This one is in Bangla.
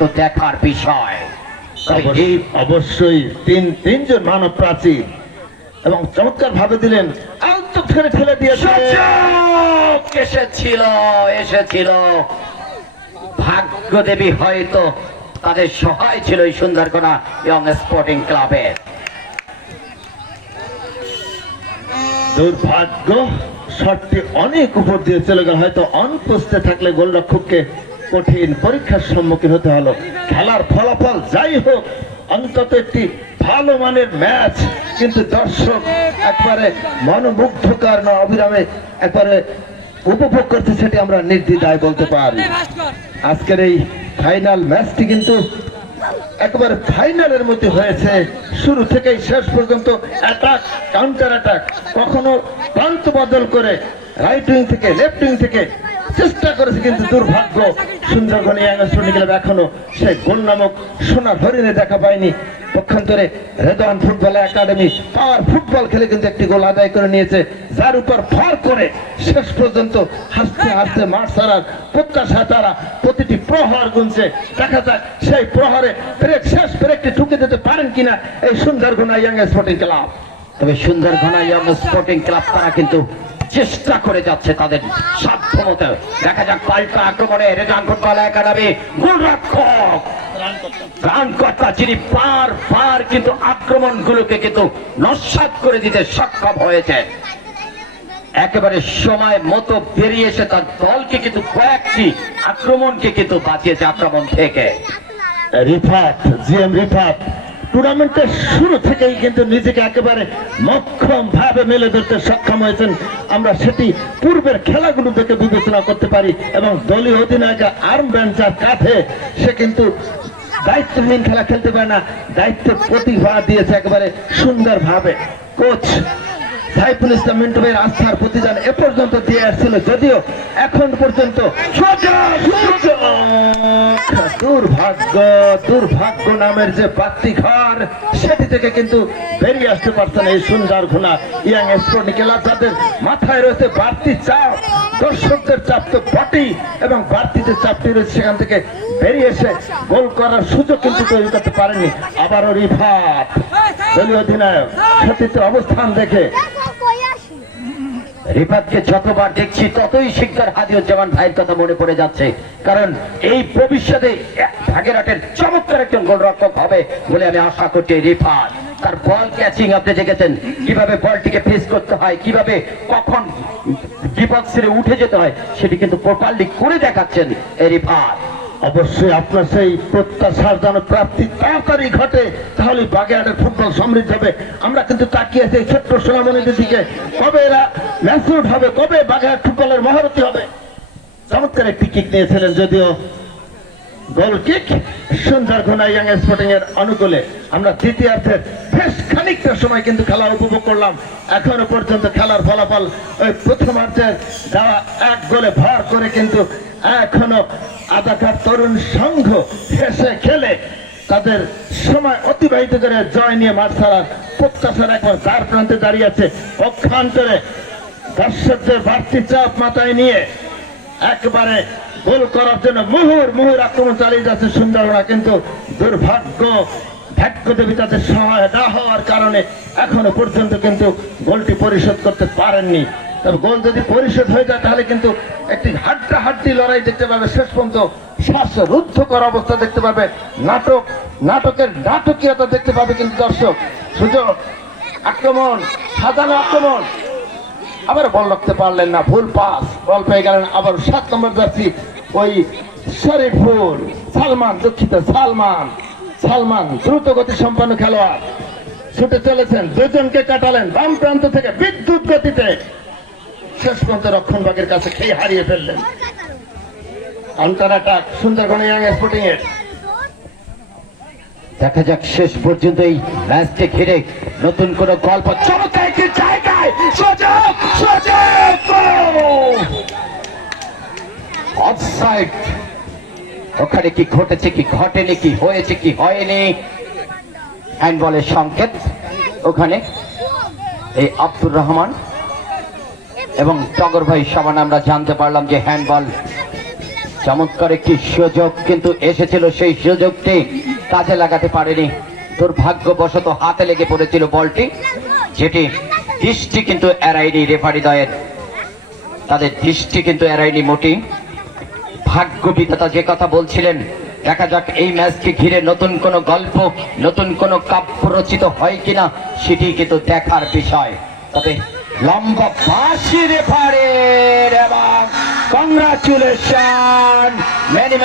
তো দেখার বিষয়। অবশ্যই তিনজন মানব প্রাচীর এবং চমৎকার ভাবে দিলেন, আলতো করে ঠেলে দিয়েছে। এসেছিল ভাগ্যদেবী, হয়তো তাদের সহায় ছিল এই সুন্দরকোনা ইয়ং স্পোর্টিং ক্লাবের। দুর্ভাগ্য, শটটি অনেক উপর দিয়ে চলে গেল। হয়তো অনুপস্থিত থাকলে গোলরক্ষককে কঠিন পরীক্ষার সম্মুখীন হতে হলো। খেলার ফলাফল যাই হোক, অন্তত একটি ভালো মানের ম্যাচ, কিন্তু দর্শক একবারে মনোমুগ্ধকর না অবিরামে একবারে উপভোগ করছে, সেটি আমরা নির্দ্বিধায় বলতে পারি। আজকের এই ফাইনাল ম্যাচটি কিন্তু একেবারে ফাইনালের মধ্যে হয়েছে। শুরু থেকেই শেষ পর্যন্ত অ্যাটাক কাউন্টার অ্যাটাক, কখনো প্রান্ত বদল করে রাইট উইং থেকে লেফট উইং থেকে চেষ্টা করেছে, কিন্তু দুর্ভাগ্য সুন্দরবন ইয়াং স্পোর্টিং ক্লাব এখনো সেই গোল নামক সোনার হরিণে দেখা পায়নি। পক্ষান্তরে রেদওয়ান ফুটবল একাডেমি পাওয়ার ফুটবল খেলে কিন্তু একটি গোল আদায় করে নিয়েছে, যার উপর ভর করে শেষ পর্যন্ত হাসতে হাসতে মাঠ ছাড়ার প্রত্যাশা তারা প্রতিটি প্রহার গুনছে। দেখা যাক সেই প্রহারে শেষ ব্রেকটি ঠুকে দিতে পারেন কিনা এই সুন্দরবন ইয়াং স্পোর্টিং ক্লাব। তবে সুন্দরবন ইয়ং স্পোর্টিং ক্লাব তারা কিন্তু চেষ্টা করে যাচ্ছে তাদের সাধ্যমতো। দেখা যাক পাল্টা আক্রমণে রেদওয়ান ফুটবল একাডেমি গোলরক্ষক ত্রাণকর্তা যিনি বার কিন্তু আক্রমণগুলোকে কিন্তু নস্যাৎ করে দিতে সক্ষম হয়েছে। একেবারে সময় মতো বেরিয়ে এসে তার দলকে কিন্তু কয়েকটি আক্রমণকে কিন্তু বাঁচিয়েছে আক্রমণ থেকে। রিফাত, জিএম রিফাত টুর্নামেন্টের শুরু থেকেই কিন্তু নিজেকে একেবারে মক্ষম ভাবে মেলে ধরতে সক্ষম হয়েছেন। আমরা সেটি পূর্বের খেলাগুলো দেখে বিবেচনা করতে পারি, এবং দলীয় অধিনায়ক আর্ম বেঞ্চার কাঁধে সে কিন্তু দায়িত্বহীন খেলা খেলতে পারে না, দায়িত্বের প্রতিভা দিয়েছে একেবারে সুন্দর ভাবে। কোচ সাইফুল ইসলাম মিন্টু ভাইয়ের আস্থার প্রতিদান এ পর্যন্ত দিয়ে আসছিল, যদিও এখন পর্যন্ত দুর্ভাগ্য নামের যে বাতি ঘর, সেটি থেকে কিন্তু বেরিয়ে আসতে পারছেন এই সুন্দরঘোনা ইয়াং স্পোর্টিং ক্লাব, যাদের মাথায় রয়েছে বাড়তি চাপ, দর্শকদের চাপ তো বটেই, এবং বাড়তি যে চাপটি রয়েছে সেখান থেকে বেরিয়ে এসে গোল করার সুযোগ কিন্তু তৈরি করতে পারেনি। আবারও রিফাত দলীয় অধিনায়ক সতীর্থ অবস্থান দেখে রিফাতকে যতবার দেখছি ততই শিকদার হাদিউজ্জামান ভাইয়ের কথা মনে পড়ে যাচ্ছে, কারণ এই ভবিষ্যতে ভাগেরহাটের চমৎকার একজন গোলরক্ষক হবে বলে আমি আশা করছি। রিফাত তার বল ক্যাচিং আপনি দেখেছেন, কিভাবে বলটিকে ফেস করতে হয়, কিভাবে কখন ডিবক্স ছেড়ে উঠে যেতে হয়, সেটি কিন্তু প্রপারলি করে দেখাচ্ছেন এই রিফাত। অবশ্যই আপনার সেই প্রত্যাশার যেন প্রাপ্তি তাড়াতাড়ি ঘটে, তাহলে বাগেরহাটের ফুটবল সমৃদ্ধ হবে। আমরা কিন্তু তাকিয়ে আছি ছোট্ট সোনামণিদের দিকে, কবে এরা ম্যাচুরড হবে, কবে বাগেরহাট ফুটবলের মহারথী হবে। চমৎকার একটি কিক নিয়েছিলেন, যদিও গোল কিক সুন্দরঘোনা ইয়াং স্পোর্টিং এর অনুকূলে। আমরা দ্বিতীয়ার্ধের বেশ খানিকটা সময় কিন্তু খেলা উপভোগ করলাম। এখনো পর্যন্ত খেলার ফলাফল ওই প্রথমার্ধের দেওয়া এক গোলে ভর করে কিন্তু এখনো আদাকার তরুণ সংঘ হেসে খেলে তাদের সময় অতিবাহিত করে জয় নিয়ে মাঠ ছাড়ার প্রত্যাশার একবার দ্বার প্রান্তে দাঁড়িয়ে আছে। পক্ষান্তরে দর্শকদের বাড়তি চাপ মাথায় নিয়ে একবারে গোল করার জন্য মুহুর আক্রমণ চালিয়ে যাচ্ছে সুন্দরবন, কিন্তু দুর্ভাগ্য ভাগ্যদেবী তাদের সহায় না হওয়ার কারণে এখনো পর্যন্ত কিন্তু গোলটি পরিশোধ করতে পারেননি। তবে গোল যদি পরিশোধ হয়ে যায় তাহলে কিন্তু একটি হাড্ডাহাড্ডি লড়াই দেখতে পাবে, শেষ পর্যন্ত শ্বাসরুদ্ধকর অবস্থা দেখতে পাবে, নাটকের নাটকীয়তা দেখতে পাবে কিন্তু দর্শক। সুযোগ আক্রমণ, সাজানো আক্রমণ, আবার বল রাখতে পারলেন না, ভুল পাস, বল পেয়ে গেলেন আবার 7 নম্বর জার্সি ওই শরীফুল সালমান দ্রুত গতি সম্পন্ন খেলোয়াড়, ছুটে চলেছেন, দুজনকে কাটালেন বাম প্রান্ত থেকে বিদ্যুৎ গতিতে, শেষ পর্যন্ত রক্ষণভাগের কাছে খেয়ে হারিয়ে ফেললেন। Counter attack Sundarban young sporting এর। দেখা যাক শেষ পর্যন্ত এই ম্যাচকে ঘিরে নতুন কোন গল্প। চমৎকার একটি জায়গায় অফসাইড, ওখানে কি ঘটেছে কি ঘটেনি, কি হয়েছে কি হয়নি, হ্যান্ডবলের সংকেত ওখানে। এই আব্দুর রহমান এবং টগর ভাই সমান আমরা জানতে পারলাম যে হ্যান্ডবল চমৎকার একটি সুযোগ কিন্তু এসেছিল, সেই সুযোগটি কাজে লাগাতে পারেনি। দুর্ভাগ্যবশত হাতে লেগে পড়েছিল বলটি, যেটি দৃষ্টি কিন্তু এড়ায়নি রেফারি দয়ের, তাদের দৃষ্টি কিন্তু এড়ায়নি মোটেই। ভাগ্য বিধাতা যে কথা বলছিলেন, দেখা যাক এই ম্যাচকে ঘিরে নতুন কোন গল্প, নতুন কোন কাব্য রচিত হয় কিনা, সেটি কিন্তু দেখার বিষয়। তবে লম্বা বাঁশি রেফারির এবং কংগ্রাচুলেশন, মেনি